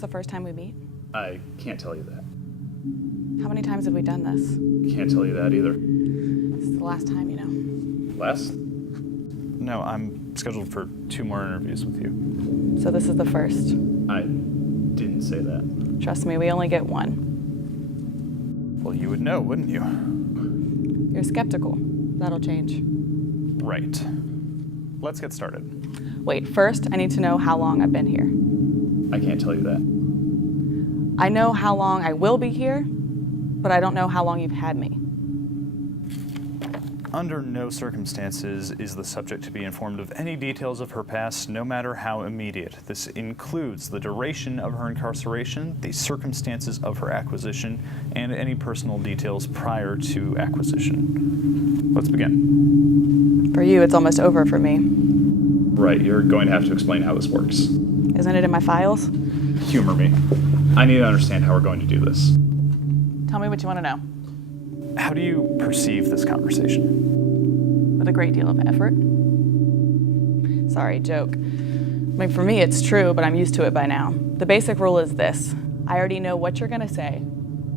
the first time we meet? I can't tell you that. How many times have we done this? Can't tell you that either. This is the last time, you know. Last? No, I'm scheduled for 2 more interviews with you. So this is the first. I didn't say that. Trust me, we only get one. Well, you would know, wouldn't you? You're skeptical. That'll change. Right. Let's get started. Wait, first, I need to know how long I've been here. I can't tell you that. I know how long I will be here, but I don't know how long you've had me. Under no circumstances is the subject to be informed of any details of her past, no matter how immediate. This includes the duration of her incarceration, the circumstances of her acquisition, and any personal details prior to acquisition. Let's begin. For you, it's almost over for me. Right, you're going to have to explain how this works. Isn't it in my files? Humor me. I need to understand how we're going to do this. Tell me what you want to know. How do you perceive this conversation? With a great deal of effort. Sorry, joke. I mean, for me, it's true, but I'm used to it by now. The basic rule is this. I already know what you're going to say,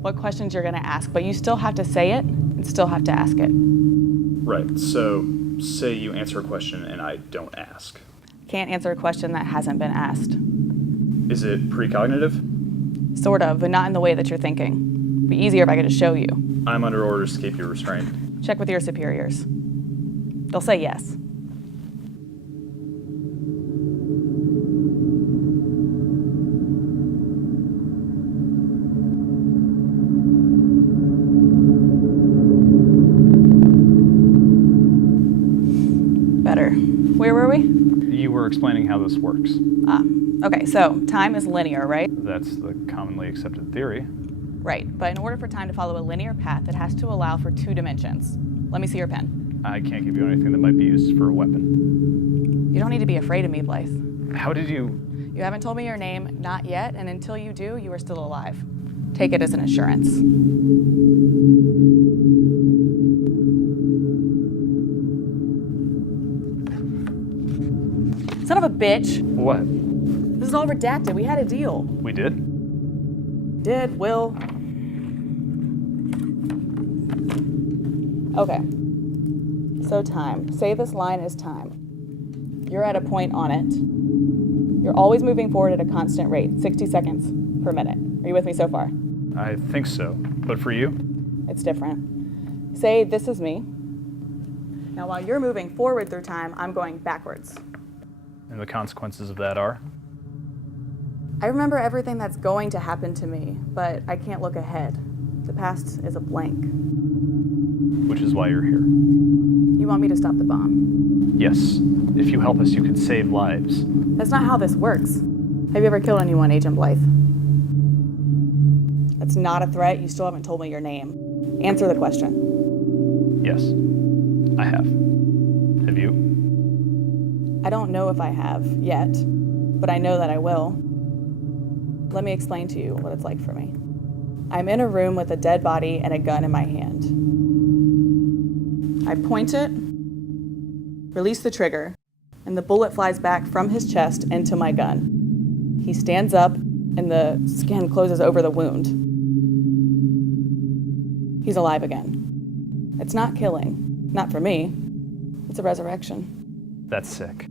what questions you're going to ask, but you still have to say it and still have to ask it. Right, so say you answer a question and I don't ask. Can't answer a question that hasn't been asked. Is it precognitive? Sort of, but not in the way that you're thinking. It'd be easier if I could just show you. I'm under orders to keep you restrained. Check with your superiors. They'll say yes. Better. Where were we? You were explaining how this works. Okay, so time is linear, right? That's the commonly accepted theory. Right, but in order for time to follow a linear path, it has to allow for 2 dimensions. Let me see your pen. I can't give you anything that might be used for a weapon. You don't need to be afraid of me, Blythe. How did you... You haven't told me your name, not yet, and until you do, you are still alive. Take it as an assurance. Son of a bitch. What? This is all redacted. We had a deal. We did? Will. Okay. So time. Say this line is time. You're at a point on it. You're always moving forward at a constant rate, 60 seconds per minute. Are you with me so far? I think so. But for you? It's different. Say this is me. Now while you're moving forward through time, I'm going backwards. And the consequences of that are? I remember everything that's going to happen to me, but I can't look ahead. The past is a blank. Which is why you're here. You want me to stop the bomb? Yes. If you help us, you could save lives. That's not how this works. Have you ever killed anyone, Agent Blythe? That's not a threat. You still haven't told me your name. Answer the question. Yes, I have. Have you? I don't know if I have yet, but I know that I will. Let me explain to you what it's like for me. I'm in a room with a dead body and a gun in my hand. I point it, release the trigger, and the bullet flies back from his chest into my gun. He stands up, and the skin closes over the wound. He's alive again. It's not killing. Not for me. It's a resurrection. That's sick.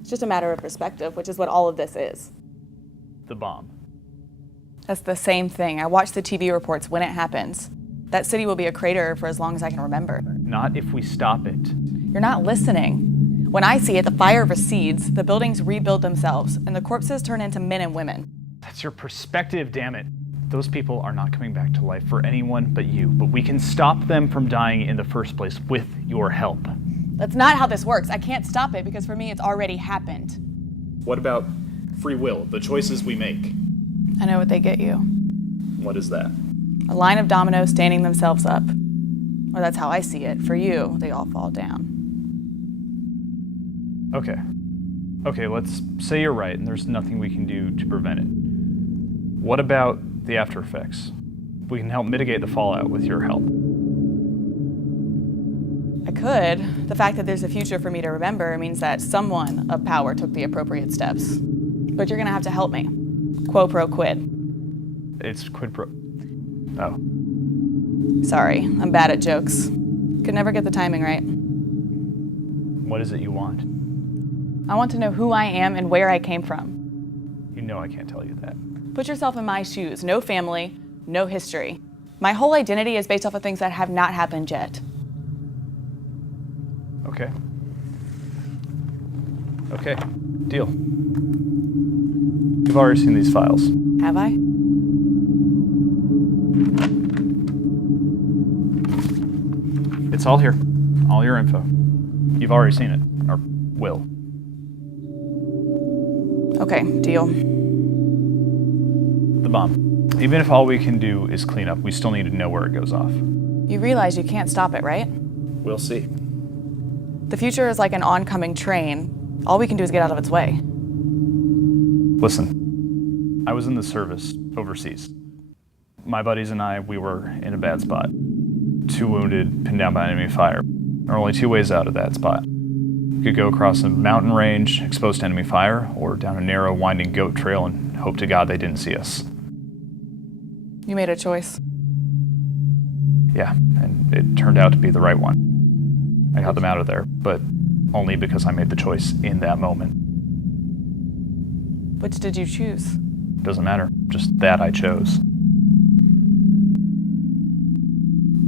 It's just a matter of perspective, which is what all of this is. The bomb. That's the same thing. I watch the TV reports when it happens. That city will be a crater for as long as I can remember. Not if we stop it. You're not listening. When I see it, the fire recedes, the buildings rebuild themselves, and the corpses turn into men and women. That's your perspective, damn it. Those people are not coming back to life for anyone but you, but we can stop them from dying in the first place with your help. That's not how this works. I can't stop it because for me it's already happened. What about free will, the choices we make? I know what they get you. What is that? A line of dominoes standing themselves up. Or that's how I see it. For you, they all fall down. Okay, let's say you're right and there's nothing we can do to prevent it. What about the after effects? We can help mitigate the fallout with your help. I could. The fact that there's a future for me to remember means that someone of power took the appropriate steps. But you're gonna have to help me. Quo pro quid. It's quid pro. Oh. Sorry, I'm bad at jokes. Could never get the timing right. What is it you want? I want to know who I am and where I came from. You know I can't tell you that. Put yourself in my shoes. No family, no history. My whole identity is based off of things that have not happened yet. Okay. Okay, deal. You've already seen these files. Have I? It's all here. All your info. You've already seen it. Or will. Okay, deal. The bomb. Even if all we can do is clean up, we still need to know where it goes off. You realize you can't stop it, right? We'll see. The future is like an oncoming train. All we can do is get out of its way. Listen, I was in the service overseas. My buddies and I, we were in a bad spot. 2 wounded, pinned down by enemy fire. There are only 2 ways out of that spot. We could go across a mountain range, exposed to enemy fire, or down a narrow, winding goat trail and hope to God they didn't see us. You made a choice. Yeah, and it turned out to be the right one. I got them out of there, but only because I made the choice in that moment. Which did you choose? Doesn't matter, just that I chose.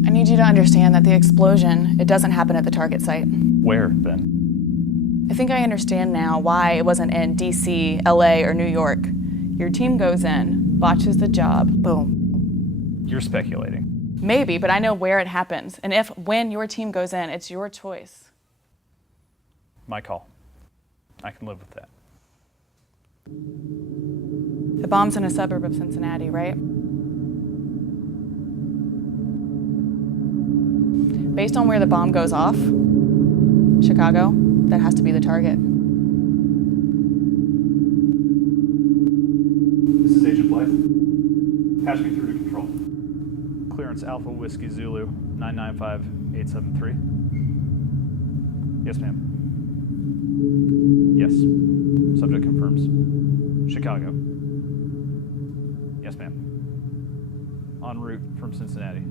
I need you to understand that the explosion, it doesn't happen at the target site. Where, then? I think I understand now why it wasn't in DC, LA, or New York. Your team goes in, botches the job, boom. You're speculating. Maybe, but I know where it happens. And when your team goes in, it's your choice. My call. I can live with that. The bomb's in a suburb of Cincinnati, right? Based on where the bomb goes off, Chicago, that has to be the target. This is Agent Blythe. Patch me through to control. Clearance Alpha Whiskey Zulu 995873. Yes, ma'am. Yes. Subject confirms. Chicago. Yes, ma'am. En route from Cincinnati.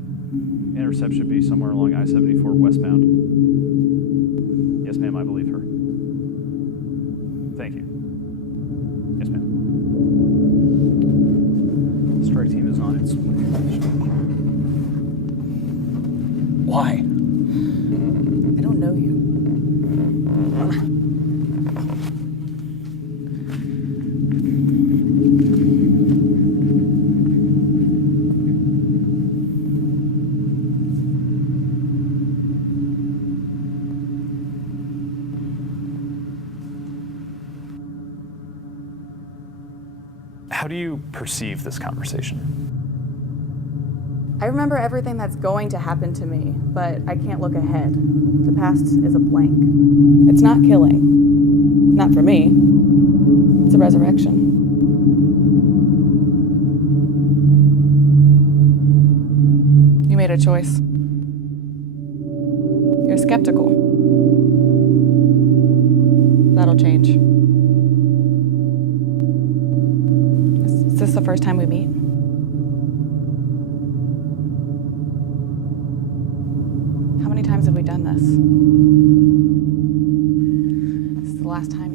Intercept should be somewhere along I-74 westbound. Yes, ma'am, I believe her. Thank you. Yes, ma'am. Strike team is on its way. Why? I don't know you. How do you perceive this conversation? I remember everything that's going to happen to me, but I can't look ahead. The past is a blank. It's not killing. Not for me. It's a resurrection. You made a choice. You're skeptical. That'll change. Is this the first time we meet? How many times have we done this? This is the last time